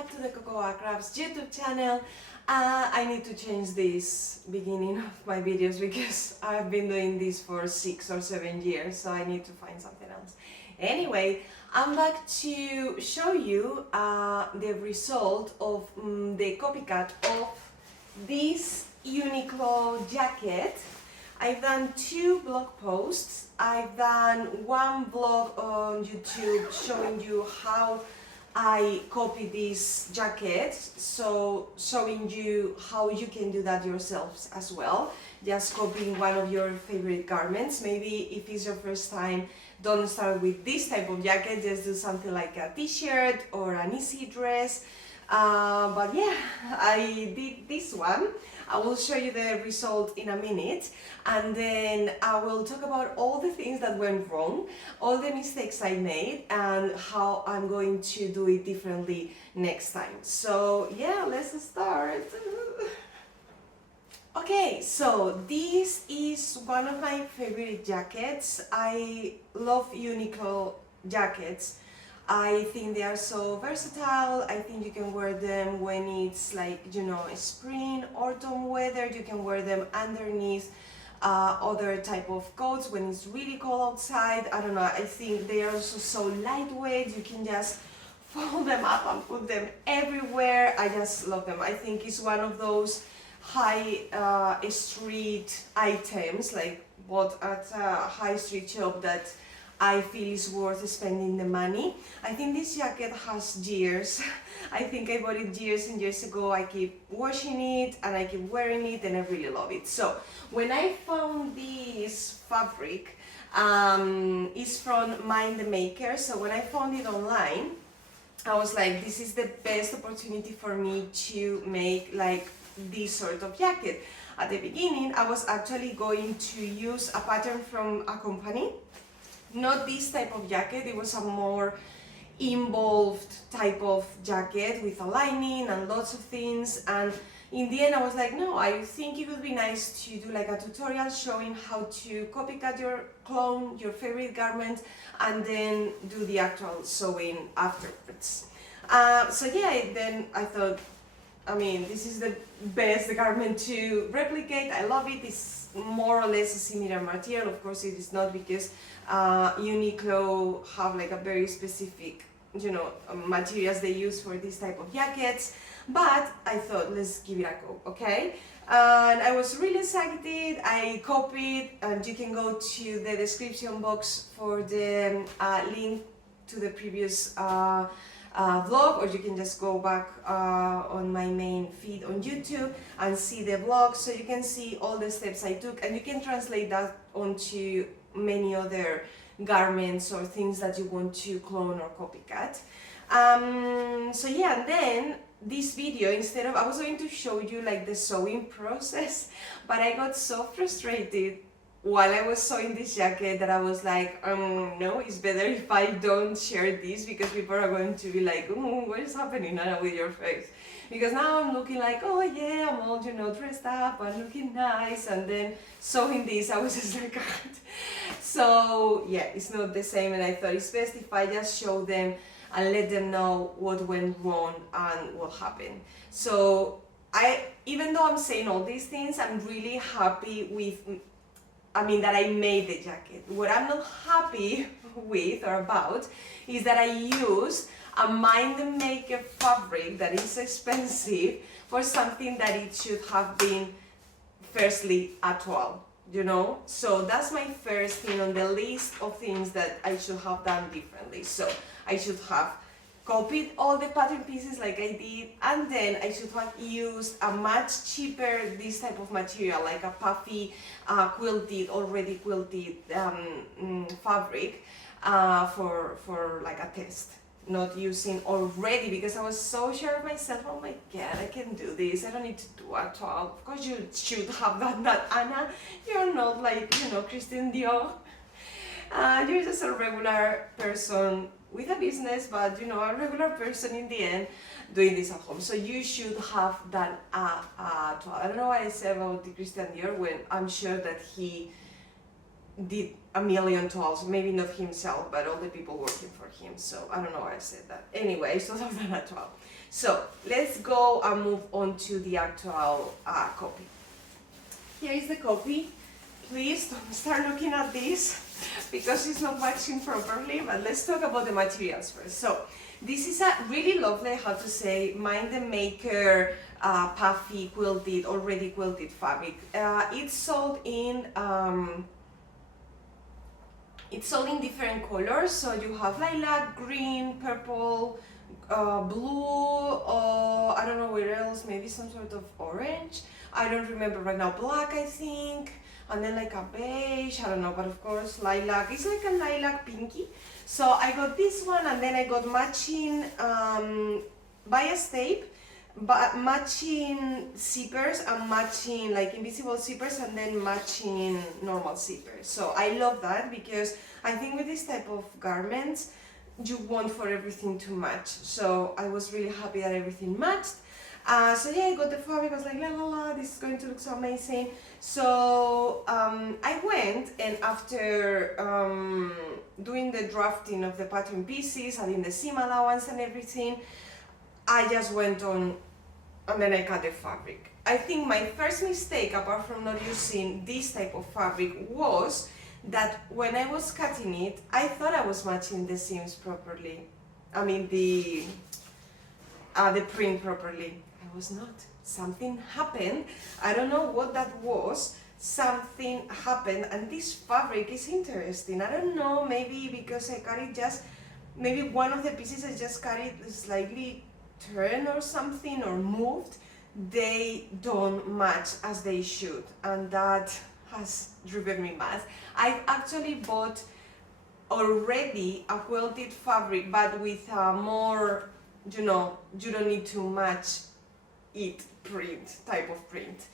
back to the Cocoa Crafts YouTube channel. I need to change this beginning of my videos because I've been doing this for 6 or 7 years, so I need to find something else. Anyway, I'm back to show you the result of the copycat of this Uniqlo jacket. I've done 2 blog posts. I've done 1 vlog on YouTube showing you how I copy this jacket, so showing you how you can do that yourselves as well, just copying one of your favorite garments. Maybe if it's your first time, don't start with this type of jacket, just do something like a t-shirt or an easy dress. But yeah, I did this one. I will show you the result in a minute, and then I will talk about all the things that went wrong, all the mistakes I made, and how I'm going to do it differently next time. So yeah, let's start. Okay, so this is one of my favorite jackets. I love Uniqlo jackets. I think they are so versatile. I think you can wear them when it's like, you know, spring, autumn weather. You can wear them underneath other type of coats when it's really cold outside. I don't know, I think they are also so lightweight. You can just fold them up and put them everywhere. I just love them. I think it's one of those high street items, like bought at a high street shop, that I feel is worth spending the money. I think this jacket has years. I think I bought it years and years ago. I keep washing it and I keep wearing it and I really love it. So when I found this fabric, it's from Mind the Maker. So when I found it online, I was like, this is the best opportunity for me to make like this sort of jacket. At the beginning, I was actually going to use a pattern from a company. Not this type of jacket, it was a more involved type of jacket with a lining and lots of things, and in the end I was like, no, I think it would be nice to do like a tutorial showing how to copycat your clone, your favorite garment, and then do the actual sewing afterwards. So yeah, then I thought, I mean, this is the best garment to replicate. I love it. It's more or less a similar material. Of course it is not, because Uniqlo have like a very specific, you know, materials they use for this type of jackets. But I thought, let's give it a go, okay? And I was really excited. I copied, and you can go to the description box for the link to the previous vlog, or you can just go back on my main feed on YouTube and see the vlog, so you can see all the steps I took, and you can translate that onto many other garments or things that you want to clone or copycat. So yeah, and then this video, instead of, I was going to show you like the sewing process, but I got so frustrated while I was sewing this jacket that I was like, no, it's better if I don't share this, because people are going to be like, what is happening now with your face? Because now I'm looking like, oh yeah, I'm all, you know, dressed up and looking nice, and then sewing this, I was just like, God. So yeah, it's not the same, and I thought it's best if I just show them and let them know what went wrong and what happened. So even though I'm saying all these things, I'm really happy with, I mean, that I made the jacket. What I'm not happy with or about is that I used a Mind the Maker fabric that is expensive for something that it should have been firstly a toile, you know? So that's my first thing on the list of things that I should have done differently. So I should have copied all the pattern pieces like I did, and then I should have used a much cheaper this type of material, like a puffy already quilted fabric for like a test, not using already, because I was so sure of myself. Oh my god, I can do this, I don't need to do a toile. Of course you should have done that, Anna. You're not like, you know, Christian Dior. You're just a regular person with a business, but you know, a regular person in the end doing this at home. So you should have done a toile. I don't know what I said about the Christian Dior, when I'm sure that he did a million tours, maybe not himself, but all the people working for him. So I don't know why I said that. Anyway, so I've done a tour. So let's go and move on to the actual copy. Here is the copy. Please don't start looking at this because it's not matching properly, but let's talk about the materials first. So this is a really lovely, how to say, Mind the Maker puffy quilted, already quilted fabric. It's sold in different colors. So you have lilac, green, purple, blue, or I don't know where else, maybe some sort of orange. I don't remember right now, black I think, and then like a beige, I don't know, but of course lilac, it's like a lilac pinky. So I got this one, and then I got matching bias tape, but matching zippers and matching like invisible zippers and then matching normal zippers. So I love that because I think with this type of garments you want for everything to match. So I was really happy that everything matched. So yeah, I got the fabric, I was like la la la, this is going to look so amazing. So I went, and after doing the drafting of the pattern pieces, adding the seam allowance and everything, I just went on and then I cut the fabric. I think my first mistake, apart from not using this type of fabric, was that when I was cutting it, I thought I was matching the seams properly. I mean the print properly. I was not. Something happened. I don't know what that was. Something happened, and this fabric is interesting. I don't know, maybe because I cut it just, maybe one of the pieces I just cut it slightly turned or something, or moved. They don't match as they should, and that has driven me mad. I've actually bought already a quilted fabric, but with a more, you know, you don't need to match it print, type of print.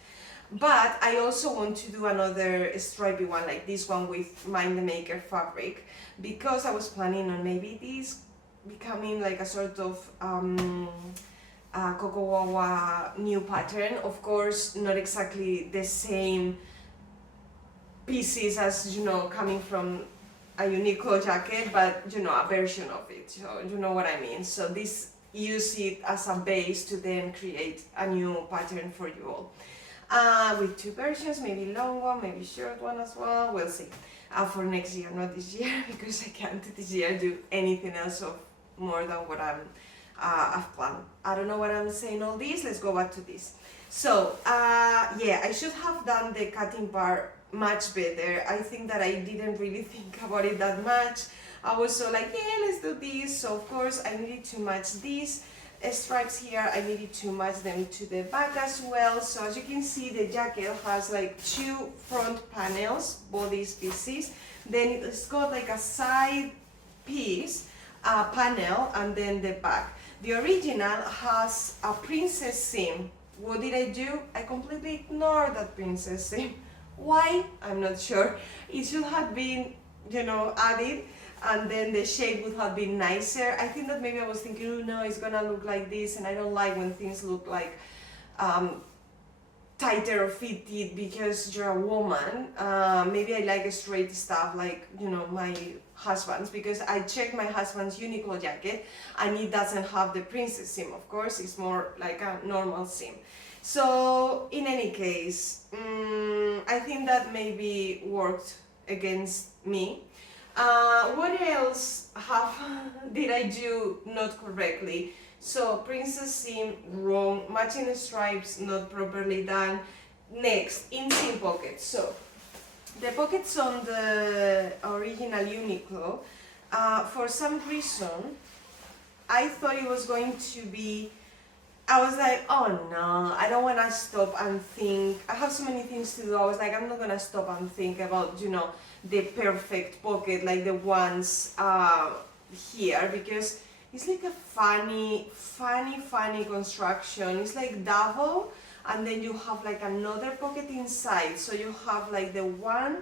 But I also want to do another stripy one like this one with Mind the Maker fabric, because I was planning on maybe this becoming like a sort of Coco Wawa new pattern. Of course, not exactly the same pieces as, you know, coming from a Uniqlo jacket, but you know, a version of it, so you know what I mean. So this, use it as a base to then create a new pattern for you all. With two versions, maybe long one, maybe short one as well, we'll see. For next year, not this year, because I can't this year do anything else of more than what I've planned. I don't know what I'm saying all this, let's go back to this. So, yeah, I should have done the cutting part much better. I think that I didn't really think about it that much. I was so like, yeah, let's do this. So of course I needed to match these stripes here. I needed to match them to the back as well. So as you can see, the jacket has like two front panels, bodice pieces. Then it's got like a side piece, panel, and then the back. The original has a princess seam. What did I do? I completely ignored that princess seam. Why? I'm not sure. It should have been, you know, added, and then the shape would have been nicer. I think that maybe I was thinking, oh no, it's gonna look like this, and I don't like when things look like tighter or fitted because you're a woman. Maybe I like straight stuff like, you know, my husband's, because I checked my husband's Uniqlo jacket and it doesn't have the princess seam, of course, it's more like a normal seam. So in any case, I think that maybe worked against me. What else did I do not correctly? So princess seam wrong, matching stripes not properly done. Next, inseam pockets. So the pockets on the original Uniqlo, for some reason, I thought it was going to be, I was like, oh no, I don't want to stop and think. I have so many things to do. I was like, I'm not going to stop and think about, you know, the perfect pocket, like the ones here, because it's like a funny construction. It's like double, and then you have like another pocket inside. So you have like the one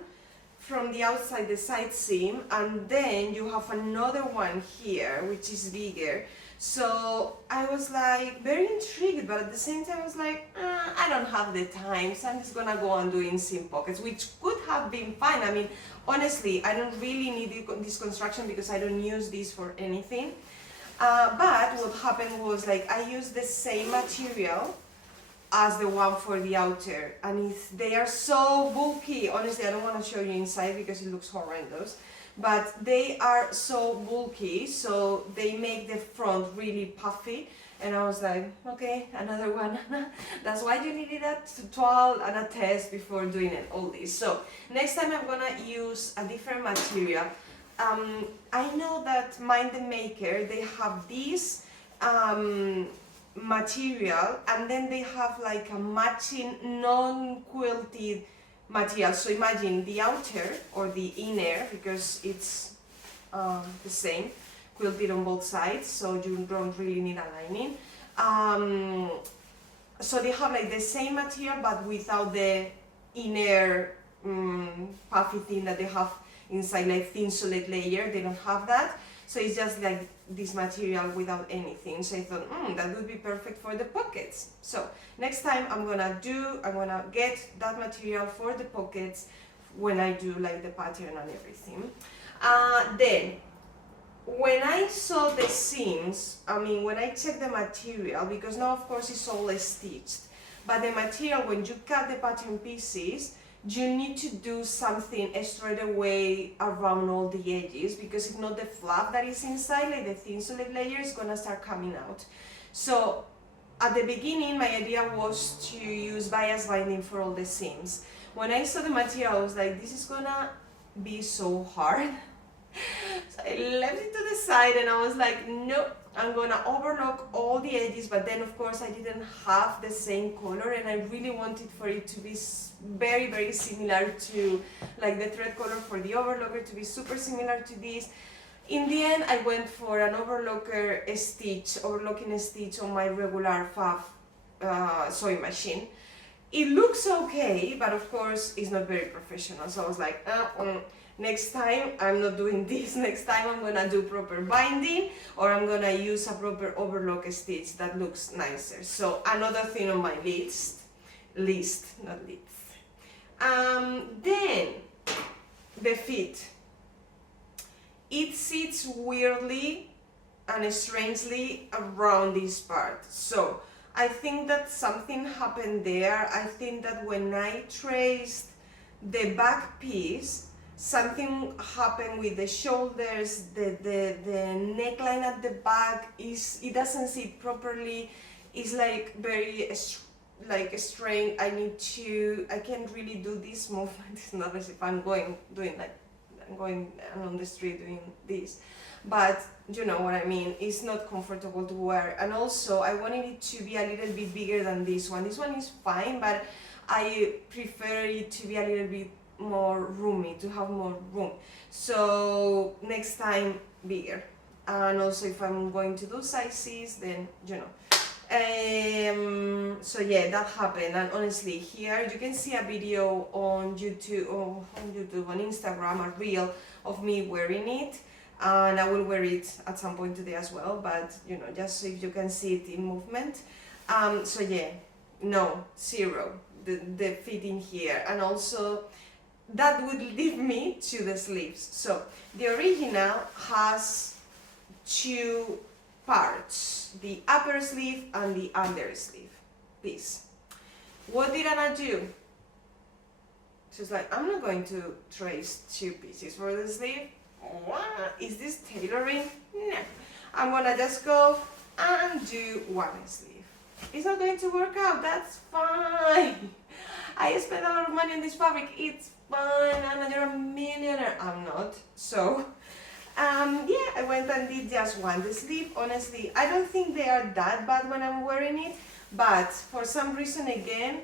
from the outside, the side seam, and then you have another one here, which is bigger. So I was like very intrigued, but at the same time I was like, I don't have the time, so I'm just gonna go on doing seam pockets, which could have been fine. I mean, honestly, I don't really need this construction because I don't use this for anything. But what happened was, like, I used the same material as the one for the outer, and they are so bulky. Honestly, I don't want to show you inside because it looks horrendous, but they are so bulky, so they make the front really puffy. And I was like, okay, another one. That's why you needed a tutorial and a test before doing it, all this. So next time I'm gonna use a different material. I know that Mind the Maker, they have this material, and then they have like a matching non-quilted material. So imagine the outer or the inner, because it's the same, quilted on both sides, so you don't really need a lining. So they have like the same material but without the inner puffy thing that they have inside, like thin solid layer. They don't have that, so it's just like this material without anything. So I thought, that would be perfect for the pockets. So next time I'm gonna get that material for the pockets when I do like the pattern and everything. Then when I saw the seams, when I checked the material, because now of course it's all stitched, but the material, when you cut the pattern pieces, you need to do something straight away around all the edges, because if not, the fluff that is inside, like the thin solid layer, is gonna start coming out. So at the beginning, my idea was to use bias binding for all the seams. When I saw the material, I was like, this is gonna be so hard. So I left it to the side and I was like, nope, I'm gonna overlock all the edges. But then of course I didn't have the same color, and I really wanted for it to be very, very similar to, like, the thread color for the overlocker to be super similar to this. In the end, I went for an overlocking stitch on my regular Fab sewing machine. It looks okay, but of course it's not very professional. So I was like, next time I'm not doing this. Next time I'm gonna do proper binding, or I'm gonna use a proper overlock stitch that looks nicer. So another thing on my list, not list. Then the fit. It sits weirdly and strangely around this part. So I think that something happened there. I think that when I traced the back piece, something happened with the shoulders, the neckline at the back, it doesn't sit properly. It's like very strained. I can't really do this movement. It's not as if I'm going on the street doing this, but you know what I mean. It's not comfortable to wear, and also I wanted it to be a little bit bigger than this one. This one is fine, but I prefer it to be a little bit more roomy, to have more room. So next time, bigger. And also if I'm going to do sizes, then you know. So yeah, that happened. And honestly, here you can see a video on YouTube, on Instagram, a reel of me wearing it, and I will wear it at some point today as well, but you know, just so you can see it in movement. So yeah, no, zero, the fitting here. And also that would lead me to the sleeves. So the original has two parts, the upper sleeve and the under sleeve piece. What did Anna do? She's like, I'm not going to trace two pieces for the sleeve. What? Is this tailoring? No. I'm gonna just go and do one sleeve. It's not going to work out, that's fine. I spent a lot of money on this fabric, it's fine, Anna, you're a millionaire. I'm not. So yeah, I went and did just one. The sleeve, honestly, I don't think they are that bad when I'm wearing it, but for some reason, again,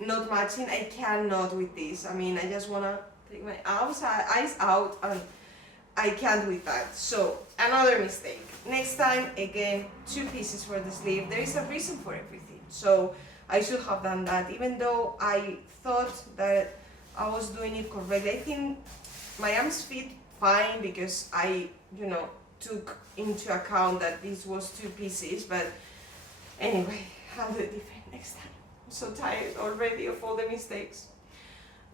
not matching. I cannot with this. I mean, I just wanna take my eyes out, and I can't with that. So another mistake. Next time, again, two pieces for the sleeve. There is a reason for everything. So I should have done that, even though I thought that I was doing it correctly. I think my arms fit fine because I, took into account that this was 2 pieces, but anyway, I'll do it different next time. I'm so tired already of all the mistakes.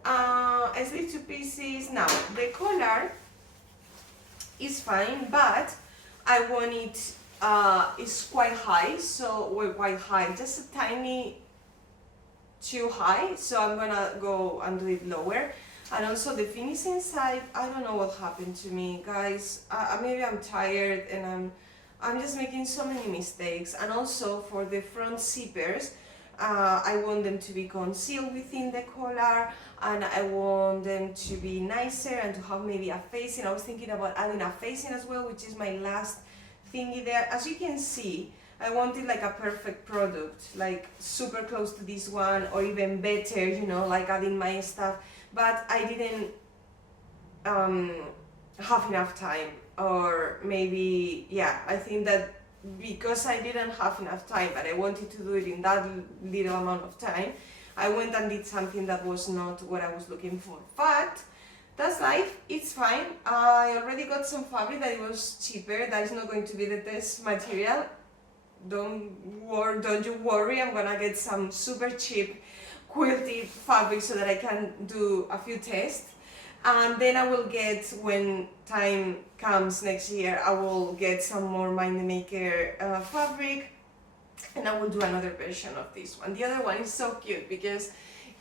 Sleeve 2 pieces. Now the collar is fine, but I want it, it's quite high, so we're quite high, just a tiny too high, so I'm gonna go and do it lower. And also the finishing side, I don't know what happened to me, guys. Maybe I'm tired and I'm just making so many mistakes. And also for the front zippers, I want them to be concealed within the collar, and I want them to be nicer and to have maybe a facing. I was thinking about adding a facing as well, which is my last thingy there. As you can see, I wanted like a perfect product, like super close to this one or even better, you know, like adding my stuff, but I didn't have enough time, or maybe, yeah, I think that because I didn't have enough time, but I wanted to do it in that little amount of time, I went and did something that was not what I was looking for. But that's life, it's fine. I already got some fabric that it was cheaper, that is not going to be the test material. Don't you worry, I'm gonna get some super cheap quilted fabric so that I can do a few tests. And then I will get, when time comes next year, I will get some more Mind the Maker fabric, and I will do another version of this one. The other one is so cute because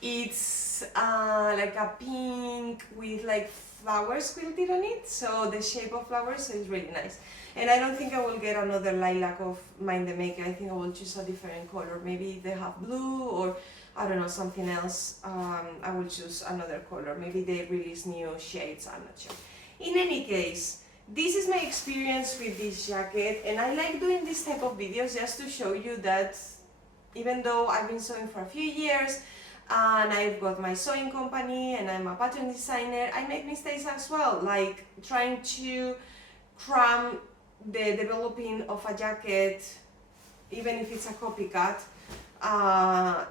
it's like a pink with like flowers quilted on it, so the shape of flowers, so it's really nice. And I don't think I will get another lilac of Mind the Maker. I think I will choose a different color. Maybe they have blue, or I don't know, something else. I will choose another color. Maybe they release new shades, I'm not sure. In any case, this is my experience with this jacket, and I like doing this type of videos just to show you that even though I've been sewing for a few years, and I've got my sewing company and I'm a pattern designer, I make mistakes as well, like trying to cram the developing of a jacket, even if it's a copycat,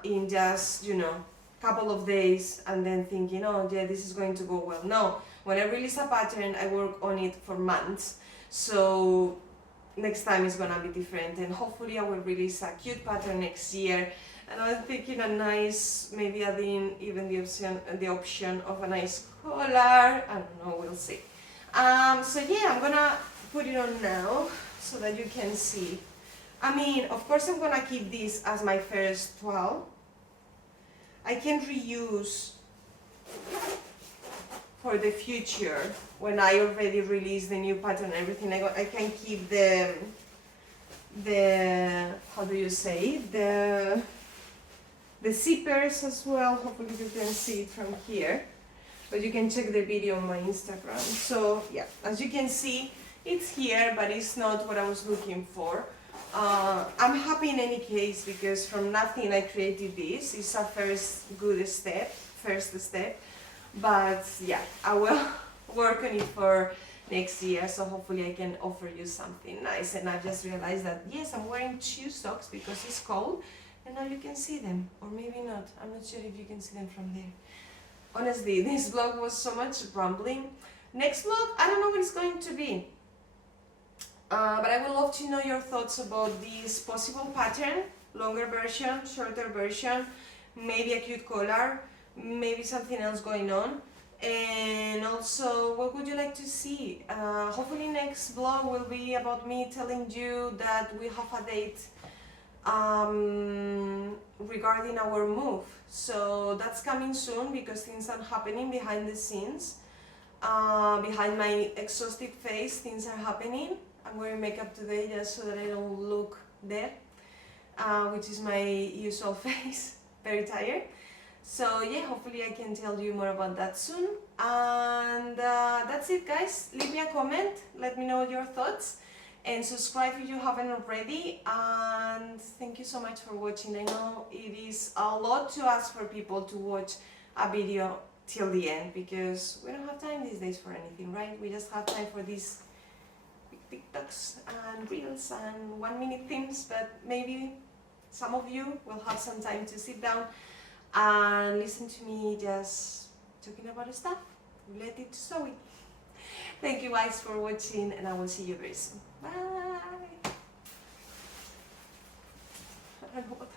in just, you know, couple of days, and then thinking, oh yeah, this is going to go well. No, when I release a pattern, I work on it for months, so next time is gonna be different, and hopefully I will release a cute pattern next year. And I was thinking a nice, maybe adding even the option of a nice collar. I don't know, we'll see. So yeah, I'm gonna put it on now so that you can see. I mean, of course I'm gonna keep this as my first toile. I can reuse for the future when I already release the new pattern and everything. I can keep the how do you say, the zippers as well. Hopefully you can see it from here, but you can check the video on my Instagram. So yeah, as you can see, it's here, but it's not what I was looking for. I'm happy in any case, because from nothing I created this. It's a first step, but yeah, I will work on it for next year, so hopefully I can offer you something nice. And I just realized that yes, I'm wearing 2 socks because it's cold, and now you can see them, or maybe not. I'm not sure if you can see them from there. Honestly, this vlog was so much rambling. Next vlog, I don't know what it's going to be, but I would love to know your thoughts about this possible pattern, longer version, shorter version, maybe a cute collar, maybe something else going on. And also, what would you like to see? Hopefully next vlog will be about me telling you that we have a date regarding our move. So that's coming soon, because things are happening behind the scenes. Behind my exhausted face, things are happening. I'm wearing makeup today just so that I don't look dead, which is my usual face, very tired. So yeah, hopefully I can tell you more about that soon. And that's it, guys. Leave me a comment, let me know your thoughts, and subscribe if you haven't already. And thank you so much for watching. I know it is a lot to ask for people to watch a video till the end, because we don't have time these days for anything, right? We just have time for these TikToks and Reels and 1-minute things, but maybe some of you will have some time to sit down and listen to me just talking about stuff related to sewing. Thank you guys for watching, and I will see you very soon. Bye. I don't know what